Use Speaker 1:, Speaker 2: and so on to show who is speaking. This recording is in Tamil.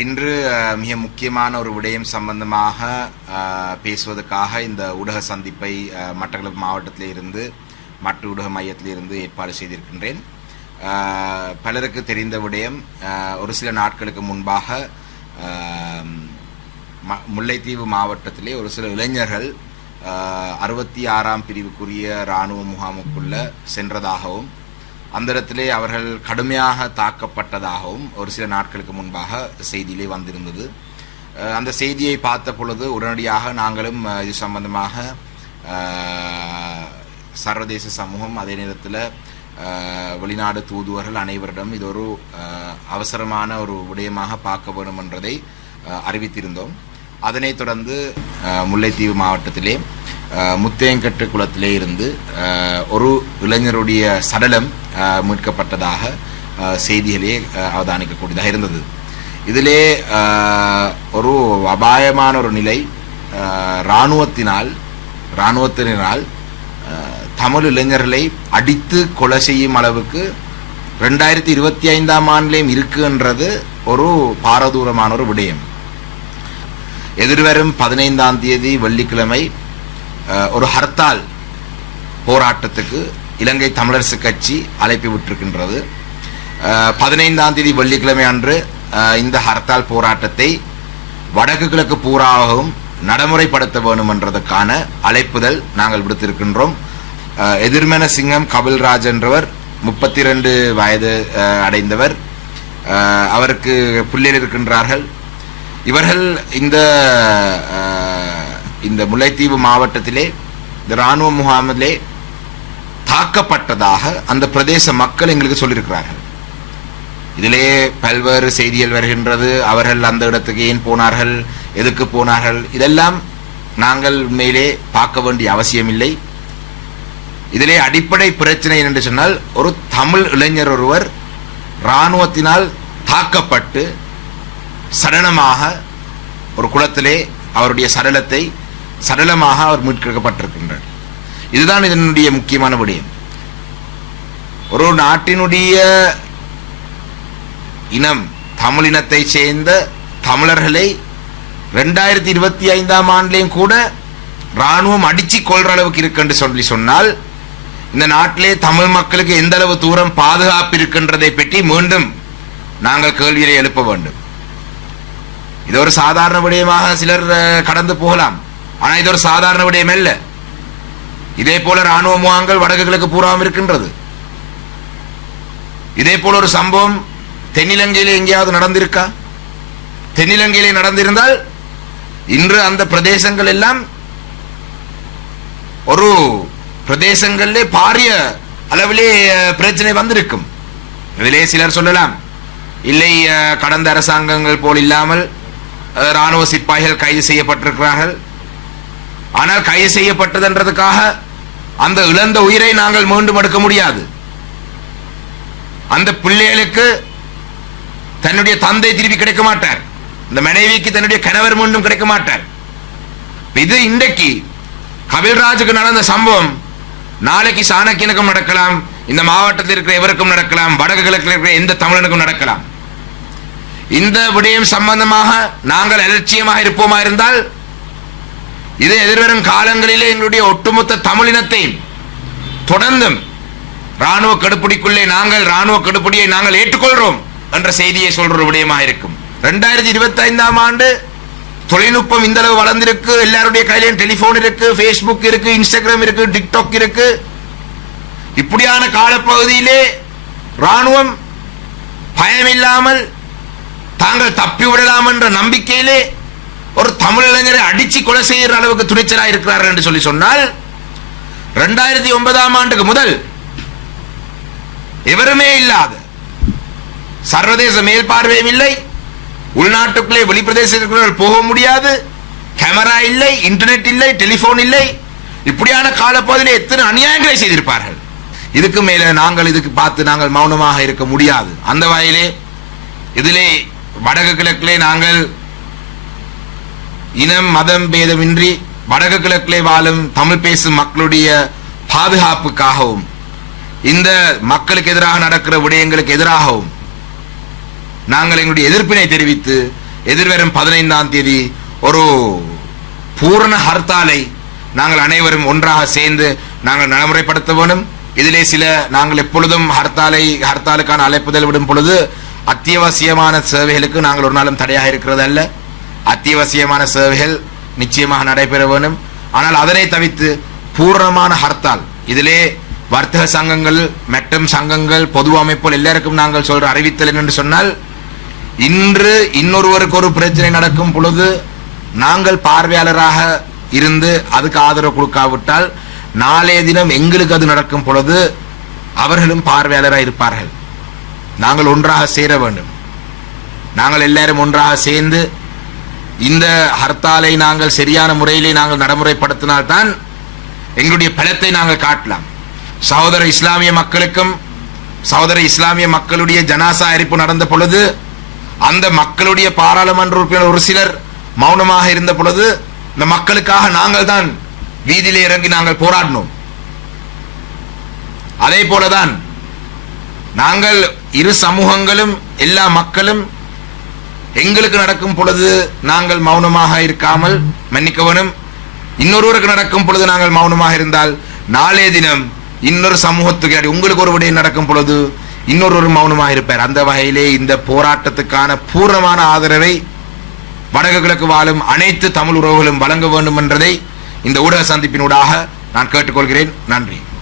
Speaker 1: இன்று மிக முக்கியமான ஒரு விடயம் சம்பந்தமாக பேசுவதற்காக இந்த ஊடக சந்திப்பை மட்டக்களப்பு மாவட்டத்தில் இருந்து மட்டு ஊடக மையத்தில் இருந்து ஏற்பாடு செய்திருக்கின்றேன். பலருக்கு தெரிந்த விடயம் ஒரு சில நாட்களுக்கு முன்பாக ம- முல்லைத்தீவு மாவட்டத்திலே ஒரு சில இளைஞர்கள் அறுபத்தி ஆறாம் பிரிவுக்குரிய இராணுவ முகாமுக்குள்ள சென்றதாகவும் அந்த இடத்திலே அவர்கள் கடுமையாக தாக்கப்பட்டதாகவும் ஒரு சில நாட்களுக்கு முன்பாக செய்தியிலே வந்திருந்தது. அந்த செய்தியை பார்த்த பொழுது உடனடியாக நாங்களும் இது சம்பந்தமாக சர்வதேச சமூகம் அதே நேரத்தில் வெளிநாடு தூதுவர்கள் அனைவரிடம் இது ஒரு அவசரமான ஒரு விடயமாக பார்க்க வேண்டும் என்றதை அறிவித்திருந்தோம். அதனைத் தொடர்ந்து முல்லைத்தீவு மாவட்டத்திலே முத்தையங்கட்டு குளத்திலே இருந்து ஒரு இளைஞருடைய சடலம் அஹ், மீட்கப்பட்டதாக செய்திகளே அவதானிக்கக்கூடியதாக இருந்தது. இதிலே ஒரு அபாயமான ஒரு நிலை இராணுவத்தினால் இராணுவத்தினால் தமிழ் இளைஞர்களை அடித்து கொலை செய்யும் அளவுக்கு ரெண்டாயிரத்தி இருபத்தி ஐந்தாம் ஆண்டிலேயும் இருக்குன்றது ஒரு பாரதூரமான ஒரு விடயம். எதிர்வரும் பதினைந்தாம் தேதி வெள்ளிக்கிழமை ஒரு ஹர்த்தால் போராட்டத்துக்கு இலங்கை தமிழரசு கட்சி அழைப்பு விட்டிருக்கின்றது. பதினைந்தாம் தேதி வெள்ளிக்கிழமை அன்று இந்த ஹர்த்தால் போராட்டத்தை வடக்கு கிழக்கு பூராகவும் நடைமுறைப்படுத்த வேண்டும் என்றதற்கான அழைப்புதல் நாங்கள் விடுத்திருக்கின்றோம். எதிர்மன சிங்கம் கபில்ராஜ் என்றவர் முப்பத்தி ரெண்டு வயது அடைந்தவர். அவருக்கு பிள்ளைகள் இருக்கின்றார்கள். இவர்கள் இந்த இந்த முல்லைத்தீவு மாவட்டத்திலே இந்த இராணுவ முகாமிலே தாக்கப்பட்டதாக அந்த பிரதேச மக்கள் எங்களுக்கு சொல்லியிருக்கிறார்கள். இதிலே பல்வேறு செய்திகள் வருகின்றது. அவர்கள் அந்த இடத்துக்கு ஏன் போனார்கள்? எதுக்கு போனார்கள்? இதெல்லாம் நாங்கள் உண்மையிலே பார்க்க வேண்டிய அவசியமில்லை. இதிலே அடிப்படை பிரச்சனை என்று சொன்னால் ஒரு தமிழ் இளைஞர் ஒருவர் இராணுவத்தினால் தாக்கப்பட்டு சடனமாக ஒரு குளத்திலே அவருடைய சடலத்தை சடலமாக அவர் மீட்கப்பட்டிருக்கின்றார். இதுதான் இதனுடைய முக்கியமான விடயம். ஒரு நாட்டினுடைய இனம் தமிழ் இனத்தை சேர்ந்த தமிழர்களை ரெண்டாயிரத்தி இருபத்தி ஐந்தாம் ஆண்டுலேயும் கூட ராணுவம் அடிச்சு கொள்ற அளவுக்கு இருக்குன்னு சொல்லி சொன்னால் இந்த நாட்டிலே தமிழ் மக்களுக்கு எந்த அளவு தூரம் பாதுகாப்பு இருக்கின்றதை பற்றி மீண்டும் நாங்கள் கேள்வியை எழுப்ப வேண்டும். இது ஒரு சாதாரண விடயமாக சிலர் கடந்து போகலாம். ஆனா இது ஒரு சாதாரண விடயம் அல்ல. இதே போல ராணுவ முகாங்கள் வடக்கு கிழக்கு பூராவும் இருக்கின்றது. இதே போல ஒரு சம்பவம் தென்னிலங்கையில எங்கேயாவது நடந்திருக்கா? தென்னிலங்கையிலே நடந்திருந்தால் இன்று அந்த பிரதேசங்கள் எல்லாம் ஒரு பிரதேசங்களிலே பாரிய அளவிலே பிரச்சனை வந்திருக்கும். இதிலே சிலர் சொல்லலாம் இல்லை கடந்த அரசாங்கங்கள் போல் இல்லாமல் இராணுவ ராணுவ சிப்பாய்கள் கைது செய்யப்பட்டிருக்கிறார்கள். ஆனால் கைது செய்யப்பட்டதுன்றதுக்காக அந்த இழந்த உயிரை நாங்கள் மீண்டும் எடுக்க முடியாது. அந்த பிள்ளைகளுக்கு தன்னுடைய தந்தை திருப்பி கிடைக்க மாட்டார். இந்த மனைவிக்கு தன்னுடைய கணவர் மீண்டும் கிடைக்க மாட்டார். இது இன்றைக்கு கபில்ராஜுக்கு நடந்த சம்பவம். நாளைக்கு சாணக்கியனுக்கும் நடக்கலாம் இந்த மாவட்டத்தில் இருக்கிற எவருக்கும் நடக்கலாம் வடக்கு கிழக்கில் இருக்கிற எந்த தமிழனுக்கும் நடக்கலாம். இந்த விடயம் சம்பந்தமாக நாங்கள் அலட்சியமாக இருப்போமா இருந்தால் இது எதிர்வரும் காலங்களிலே எங்களுடைய ஒட்டுமொத்த தமிழினத்தையும் தொடர்ந்தும் ராணுவ கடுப்பிடிக்குள்ளே நாங்கள் ராணுவ கடுப்பிடியை நாங்கள் ஏற்றுக்கொள்கிறோம் என்ற செய்தியை சொல்ற ஒரு விடயமாக இருக்கும். ரெண்டாயிரத்தி இருபத்தி ஐந்தாம் ஆண்டு தொழில்நுட்பம் இந்த அளவு வளர்ந்திருக்கு எல்லாருடைய கையிலையும் டெலிபோன் இருக்கு ஃபேஸ்புக் இருக்கு இன்ஸ்டாகிராம் இருக்கு டிக்டாக் இருக்கு. இப்படியான காலப்பகுதியிலே ராணுவம் பயமில்லாமல் தாங்கள் தப்பி விடலாம் என்ற நம்பிக்கையிலே ஒரு தமிழ் இளைஞரை அடிச்சு கொலை செய்கிற அளவுக்கு துணிச்சலா இருக்கிறார்கள் என்று சொல்லி சொன்னால் ரெண்டாயிரத்தி ஒன்பதாம் ஆண்டுக்கு முதல் எவருமே இல்லாத சர்வதேச மேல்பார்வையும் இல்லை உள்நாட்டுக்குள்ளே வெளிப்பிரதேசத்திற்குள் போக முடியாது கேமரா இல்லை இன்டர்நெட் இல்லை டெலிபோன் இல்லை இப்படியான காலப்பகுதியில் எத்தனை அநியாயங்களை செய்திருப்பார்கள்? இதுக்கு மேலே நாங்கள் இதுக்கு பார்த்து நாங்கள் மௌனமாக இருக்க முடியாது. அந்த வகையிலே இதிலே வடக்கு கிழக்கிலே நாங்கள் இனம் மதம் பேதமின்றி வடக்கு கிழக்கிலே வாழும் தமிழ் பேசும் மக்களுடைய பாதுகாப்புக்காகவும் இந்த மக்களுக்கு எதிராக நடக்கிற விடயங்களுக்கு எதிராகவும் நாங்கள் எங்களுடைய எதிர்ப்பினை தெரிவித்து எதிர்வரும் பதினைந்தாம் தேதி ஒரு பூரண ஹர்த்தாலை நாங்கள் அனைவரும் ஒன்றாக சேர்ந்து நாங்கள் நடைமுறைப்படுத்த வேண்டும். இதிலே சில நாங்கள் எப்பொழுதும் ஹர்த்தாலை ஹர்த்தாலுக்கான அழைப்புதல் விடும் பொழுது அத்தியாவசியமான சேவைகளுக்கு நாங்கள் ஒரு நாளும் தடையாக இருக்கிறது அல்ல. அத்தியாவசியமான சேவைகள் நிச்சயமாக நடைபெற வேண்டும். ஆனால் அதனை தவிர்த்து பூர்ணமான ஹர்த்தால் இதிலே வர்த்தக சங்கங்கள் மெட்டம் சங்கங்கள் பொது அமைப்புகள் எல்லாருக்கும் நாங்கள் சொல்ற அறிவித்தல் என்று சொன்னால் இன்று இன்னொருவருக்கு ஒரு பிரச்சனை நடக்கும் பொழுது நாங்கள் பார்வையாளராக இருந்து அதுக்கு ஆதரவு கொடுக்காவிட்டால் நாளைய தினம் எங்களுக்கு அது நடக்கும் பொழுது அவர்களும் பார்வையாளராக இருப்பார்கள். நாங்கள் ஒன்றாக சேர வேண்டும். நாங்கள் எல்லாரும் ஒன்றாக சேர்ந்து இந்த ஹர்த்தாலை நாங்கள் சரியான முறையிலே நாங்கள் நடைமுறைப்படுத்தினால்தான் எங்களுடைய பலத்தை நாங்கள் காட்டலாம். சகோதர இஸ்லாமிய மக்களுக்கும் சகோதர இஸ்லாமிய மக்களுடைய ஜனாசா எரிப்பு நடந்த பொழுது அந்த மக்களுடைய பாராளுமன்ற உறுப்பினர் ஒரு சிலர் மௌனமாக இருந்த பொழுது இந்த மக்களுக்காக நாங்கள் தான் வீதியிலே இறங்கி நாங்கள் போராடினோம். அதே போலதான் நாங்கள் இரு சமூகங்களும் எல்லா மக்களும் எங்களுக்கு நடக்கும் பொழுது நாங்கள் மௌனமாக இருக்காமல் மன்னிக்கவனும். இன்னொருவருக்கு நடக்கும் பொழுது நாங்கள் மௌனமாக இருந்தால் நாளே தினம் இன்னொரு சமூகத்துக்கு உங்களுக்கு ஒரு விடயம் நடக்கும் பொழுது இன்னொரு மௌனமாக இருப்பார். அந்த வகையிலே இந்த போராட்டத்துக்கான பூர்ணமான ஆதரவை வடக்கு கிழக்கு வாழும் அனைத்து தமிழ் உறவுகளும் வழங்க வேண்டும் என்றதை இந்த ஊடக சந்திப்பினூடாக நான் கேட்டுக்கொள்கிறேன். நன்றி.